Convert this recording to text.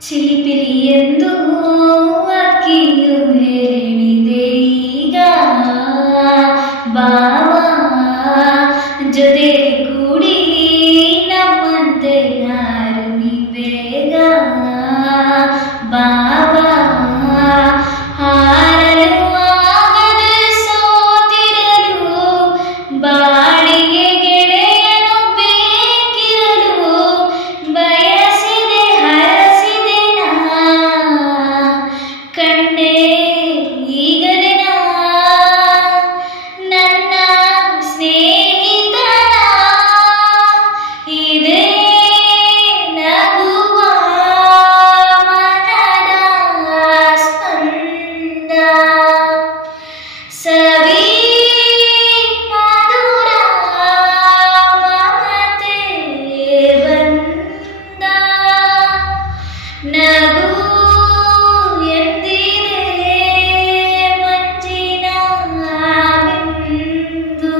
ಚಿಲಿಪಿಲಿ ಎಂದು ಅಕ್ಕಿಯು ಹೇಳಿದೆ ಈಗ ಬಾಬಾ ಜೊತೆ ಕೂಡಿ ನಮ್ಮಂತೆ ಯಾರು ನೀ ಬೇಗ ಬಾಬಾ ಹಾರಲು ಆಗದೆ ಸೋತಿರಲು ಬಾಳಿಗೆ ಗೆಳೆಯನು ಬೇಕಿರಲು ಬಯಸಿದೆ ಹರಸಿದೆ ನಾ ಕಂಡೆ ಈಗಲೇ ನಾ ನನ್ನ ಸ್ನೇಹಿತನ ಇದೇ ನಗುವ ಮನದ ಸ್ಪಂದ ಸವಿ ಮಧುರ ಮಮತೆ ಬಂದ ನಗು ಎಂದಿದೆ ಮಂಜಿನ ಬಿಂದು